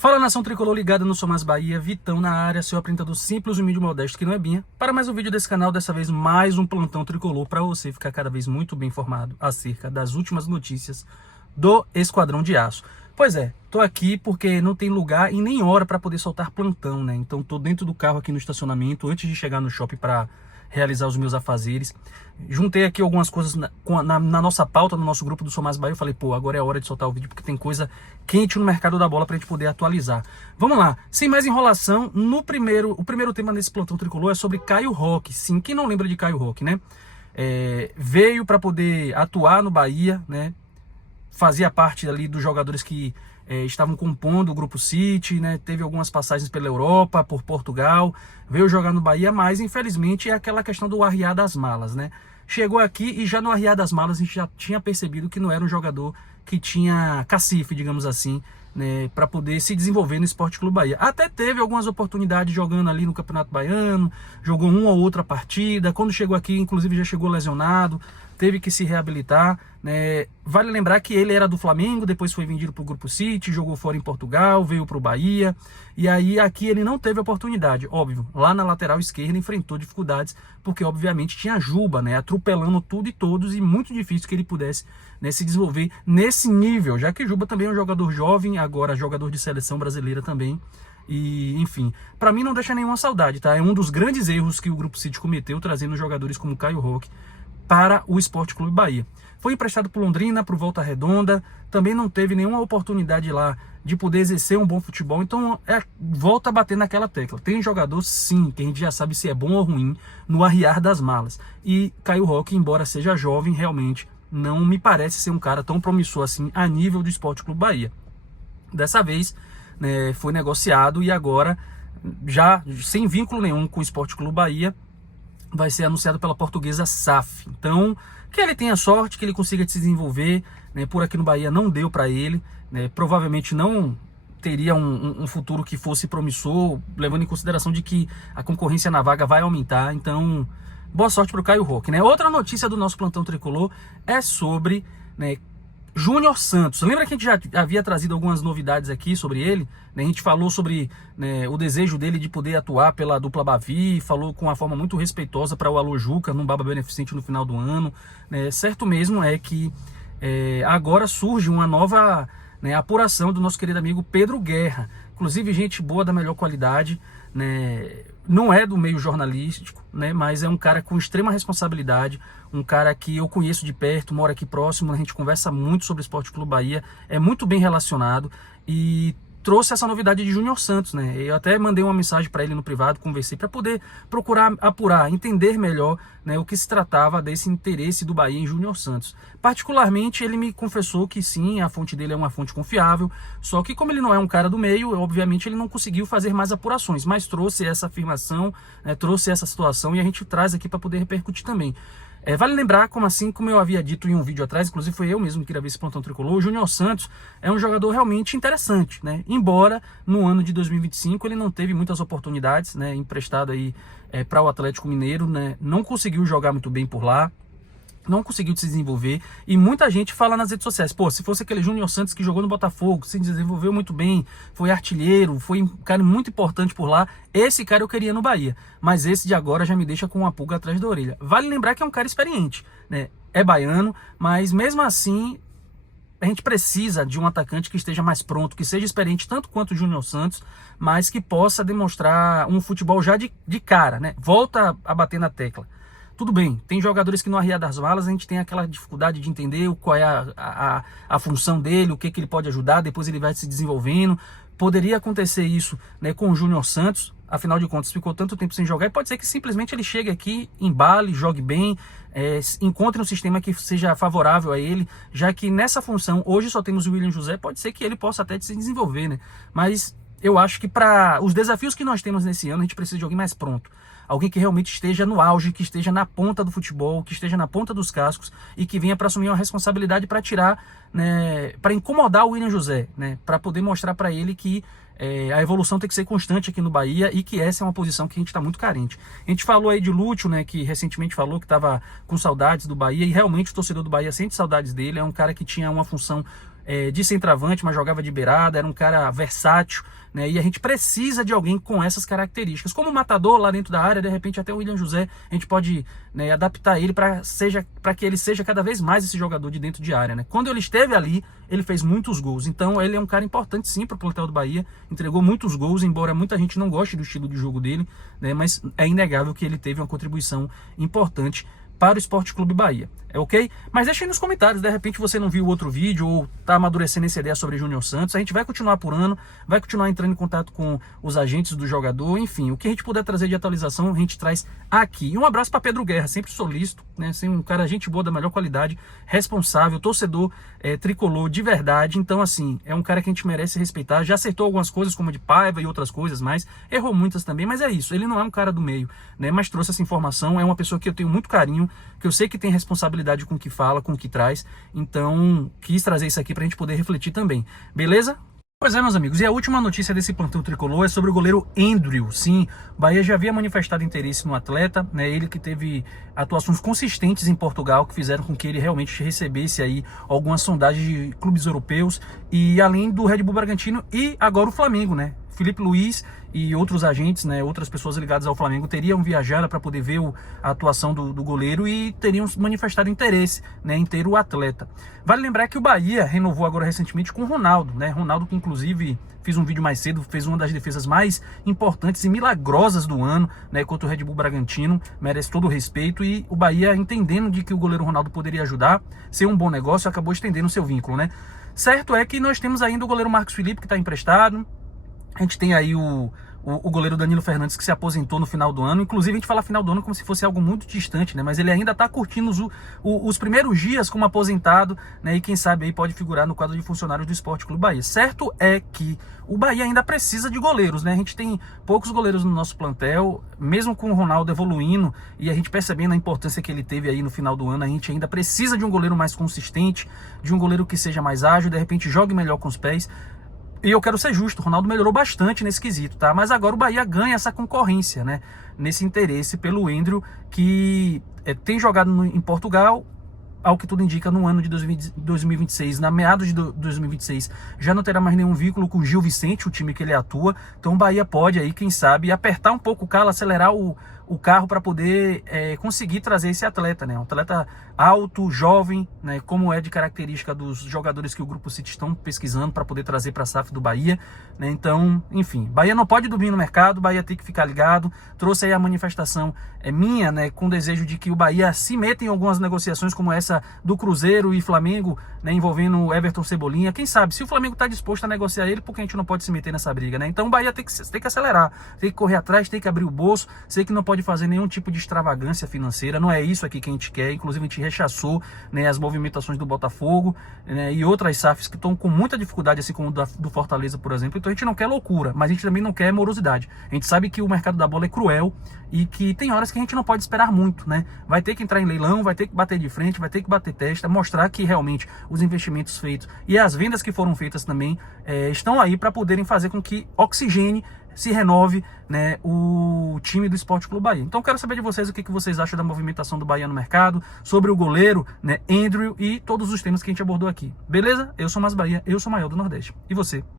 Fala, nação tricolor ligada no Sou Mais Bahia, Vitão na área, seu apresentador simples, humilde e modesto que não é binha, para mais um vídeo desse canal, dessa vez mais um plantão tricolor para você ficar cada vez muito bem informado acerca das últimas notícias do Esquadrão de Aço. Pois é, tô aqui porque não tem lugar e nem hora para poder soltar plantão, né? Então tô dentro do carro aqui no estacionamento, antes de chegar no shopping para realizar os meus afazeres. Juntei aqui algumas coisas na nossa pauta, no nosso grupo do Sou Mais Bahia. Eu falei, pô, agora é a hora de soltar o vídeo, porque tem coisa quente no mercado da bola pra gente poder atualizar. Vamos lá, sem mais enrolação, o primeiro tema nesse plantão tricolor é sobre Caio Roque. Sim, quem não lembra de Caio Roque, né? Veio para poder atuar no Bahia, né? Fazia parte ali dos jogadores que estavam compondo o Grupo City, né? Teve algumas passagens pela Europa, por Portugal, veio jogar no Bahia, mas infelizmente é aquela questão do arriar das malas, né? Chegou aqui e já no arriar das malas a gente já tinha percebido que não era um jogador que tinha cacife, digamos assim, né, para poder se desenvolver no Sport Clube Bahia. Até teve algumas oportunidades jogando ali no Campeonato Baiano, jogou uma ou outra partida, quando chegou aqui inclusive já chegou lesionado, teve que se reabilitar, né? Vale lembrar que ele era do Flamengo, depois foi vendido para o Grupo City, jogou fora em Portugal, veio para o Bahia, e aí aqui ele não teve oportunidade, óbvio, lá na lateral esquerda enfrentou dificuldades, porque obviamente tinha Juba, né, atropelando tudo e todos, e muito difícil que ele pudesse, né, se desenvolver nesse nível, já que Juba também é um jogador jovem, agora jogador de seleção brasileira também, e enfim, para mim não deixa nenhuma saudade, tá? É um dos grandes erros que o Grupo City cometeu, trazendo jogadores como Caio Roque para o Sport Clube Bahia. Foi emprestado por Londrina, para o Volta Redonda, também não teve nenhuma oportunidade lá de poder exercer um bom futebol, então volta a bater naquela tecla. Tem jogador sim, que a gente já sabe se é bom ou ruim, no arriar das malas. E Caio Roque, embora seja jovem, realmente não me parece ser um cara tão promissor assim a nível do Sport Clube Bahia. Dessa vez, né, foi negociado e agora, já sem vínculo nenhum com o Sport Clube Bahia, vai ser anunciado pela portuguesa SAF. Então, que ele tenha sorte, que ele consiga se desenvolver, né? Por aqui no Bahia não deu para ele, né? Provavelmente não teria um futuro que fosse promissor, levando em consideração de que a concorrência na vaga vai aumentar. Então, boa sorte para o Caio Roque, né? Outra notícia do nosso plantão tricolor é sobre, né, Júnior Santos. Lembra que a gente já havia trazido algumas novidades aqui sobre ele? A gente falou sobre, né, o desejo dele de poder atuar pela dupla Bavi, falou com uma forma muito respeitosa para o Alô Juca, num Baba Beneficente no final do ano. Certo mesmo é que agora surge uma nova, né, apuração do nosso querido amigo Pedro Guerra. Inclusive, gente boa da melhor qualidade, né? Não é do meio jornalístico, né, mas é um cara com extrema responsabilidade, um cara que eu conheço de perto, mora aqui próximo, a gente conversa muito sobre o Sport Clube Bahia, é muito bem relacionado e trouxe essa novidade de Júnior Santos, né? Eu até mandei uma mensagem para ele no privado, conversei para poder procurar apurar, entender melhor, né, o que se tratava desse interesse do Bahia em Júnior Santos. Particularmente, ele me confessou que sim, a fonte dele é uma fonte confiável, só que como ele não é um cara do meio, obviamente ele não conseguiu fazer mais apurações, mas trouxe essa afirmação, né, trouxe essa situação e a gente traz aqui para poder repercutir também. Vale lembrar, como eu havia dito em um vídeo atrás, inclusive foi eu mesmo que gravei esse plantão tricolor, o Júnior Santos é um jogador realmente interessante, né? Embora no ano de 2025 ele não teve muitas oportunidades, né? Emprestado aí para o Atlético Mineiro, né? Não conseguiu jogar muito bem por lá, não conseguiu se desenvolver, e muita gente fala nas redes sociais, pô, se fosse aquele Júnior Santos que jogou no Botafogo, se desenvolveu muito bem, foi artilheiro, foi um cara muito importante por lá, esse cara eu queria no Bahia, mas esse de agora já me deixa com uma pulga atrás da orelha. Vale lembrar que é um cara experiente, né? É baiano, mas mesmo assim a gente precisa de um atacante que esteja mais pronto, que seja experiente tanto quanto o Júnior Santos, mas que possa demonstrar um futebol já de cara, né? Volta a bater na tecla. Tudo bem, tem jogadores que no arriar das malas a gente tem aquela dificuldade de entender qual é a função dele, o que ele pode ajudar, depois ele vai se desenvolvendo. Poderia acontecer isso, né, com o Júnior Santos, afinal de contas ficou tanto tempo sem jogar, e pode ser que simplesmente ele chegue aqui, embale, jogue bem, encontre um sistema que seja favorável a ele, já que nessa função hoje só temos o William José, pode ser que ele possa até se desenvolver, né? Mas eu acho que para os desafios que nós temos nesse ano, a gente precisa de alguém mais pronto. Alguém que realmente esteja no auge, que esteja na ponta do futebol, que esteja na ponta dos cascos e que venha para assumir uma responsabilidade para tirar, né, para incomodar o William José, né, para poder mostrar para ele que a evolução tem que ser constante aqui no Bahia e que essa é uma posição que a gente está muito carente. A gente falou aí de Lúcio, né, que recentemente falou que estava com saudades do Bahia, e realmente o torcedor do Bahia sente saudades dele. É um cara que tinha uma função de centroavante, mas jogava de beirada, era um cara versátil, né? E a gente precisa de alguém com essas características. Como matador lá dentro da área, de repente até o William José, a gente pode, né, adaptar ele para que ele seja cada vez mais esse jogador de dentro de área, né? Quando ele esteve ali, ele fez muitos gols. Então ele é um cara importante sim para o plantel do Bahia, entregou muitos gols, embora muita gente não goste do estilo de jogo dele, né? Mas é inegável que ele teve uma contribuição importante para o Sport Clube Bahia, é ok? Mas deixa aí nos comentários, de repente você não viu outro vídeo ou tá amadurecendo essa ideia sobre Júnior Santos. A gente vai continuar apurando, vai continuar entrando em contato com os agentes do jogador, enfim, o que a gente puder trazer de atualização a gente traz aqui. E um abraço para Pedro Guerra, sempre solícito, né? Assim, um cara gente boa, da melhor qualidade, responsável, torcedor tricolor de verdade. Então assim, é um cara que a gente merece respeitar. Já acertou algumas coisas como de Paiva e outras coisas, mas errou muitas também, mas é isso, ele não é um cara do meio, né? Mas trouxe essa informação, é uma pessoa que eu tenho muito carinho, que eu sei que tem responsabilidade com o que fala, com o que traz, então quis trazer isso aqui pra gente poder refletir também, beleza? Pois é, meus amigos, e a última notícia desse plantão tricolor é sobre o goleiro Andrew. Sim, o Bahia já havia manifestado interesse no atleta, né? Ele que teve atuações consistentes em Portugal, que fizeram com que ele realmente recebesse aí algumas sondagens de clubes europeus, e além do Red Bull Bragantino e agora o Flamengo, né? Felipe Luiz e outros agentes, né, outras pessoas ligadas ao Flamengo teriam viajado para poder ver a atuação do goleiro e teriam manifestado interesse, né, em ter o atleta. Vale lembrar que o Bahia renovou agora recentemente com o Ronaldo, né? Ronaldo que inclusive fiz um vídeo mais cedo, fez uma das defesas mais importantes e milagrosas do ano, né, contra o Red Bull Bragantino, merece todo o respeito, e o Bahia, entendendo de que o goleiro Ronaldo poderia ajudar, ser um bom negócio, acabou estendendo o seu vínculo, né? Certo é que nós temos ainda o goleiro Marcos Felipe, que está emprestado. A gente tem aí o goleiro Danilo Fernandes, que se aposentou no final do ano. Inclusive a gente fala final do ano como se fosse algo muito distante, né? Mas ele ainda está curtindo os primeiros dias como aposentado, né? E quem sabe aí pode figurar no quadro de funcionários do Sport Clube Bahia. Certo é que o Bahia ainda precisa de goleiros, né? A gente tem poucos goleiros no nosso plantel, mesmo com o Ronaldo evoluindo e a gente percebendo a importância que ele teve aí no final do ano, a gente ainda precisa de um goleiro mais consistente, de um goleiro que seja mais ágil, de repente jogue melhor com os pés. E eu quero ser justo, o Ronaldo melhorou bastante nesse quesito, tá? Mas agora o Bahia ganha essa concorrência, né? Nesse interesse pelo Andrew, que tem jogado em Portugal, ao que tudo indica, no ano de 2026, na meados de 2026, já não terá mais nenhum vínculo com o Gil Vicente, o time que ele atua. Então o Bahia pode aí, quem sabe, apertar um pouco o calo, acelerar o carro para poder conseguir trazer esse atleta, né? Um atleta alto, jovem, né? Como é de característica dos jogadores que o Grupo City estão pesquisando para poder trazer para a SAF do Bahia, né? Então, enfim, Bahia não pode dormir no mercado, Bahia tem que ficar ligado. Trouxe aí a manifestação minha, né? Com o desejo de que o Bahia se meta em algumas negociações como essa do Cruzeiro e Flamengo, né? Envolvendo Everton Cebolinha. Quem sabe, se o Flamengo está disposto a negociar ele, por que a gente não pode se meter nessa briga, né? Então o Bahia tem que acelerar, tem que correr atrás, tem que abrir o bolso. Sei que não pode fazer nenhum tipo de extravagância financeira, não é isso aqui que a gente quer. Inclusive a gente rechaçou, né, as movimentações do Botafogo, né, e outras SAFs que estão com muita dificuldade, assim como do Fortaleza, por exemplo. Então a gente não quer loucura, mas a gente também não quer morosidade. A gente sabe que o mercado da bola é cruel e que tem horas que a gente não pode esperar muito, né? Vai ter que entrar em leilão, vai ter que bater de frente, vai ter que bater testa, mostrar que realmente os investimentos feitos e as vendas que foram feitas também estão aí para poderem fazer com que oxigene, se renove, né, o time do Sport Clube Bahia. Então quero saber de vocês o que vocês acham da movimentação do Bahia no mercado, sobre o goleiro, né, Andrew, e todos os temas que a gente abordou aqui. Beleza? Eu sou Mais Bahia, eu sou o maior do Nordeste. E você?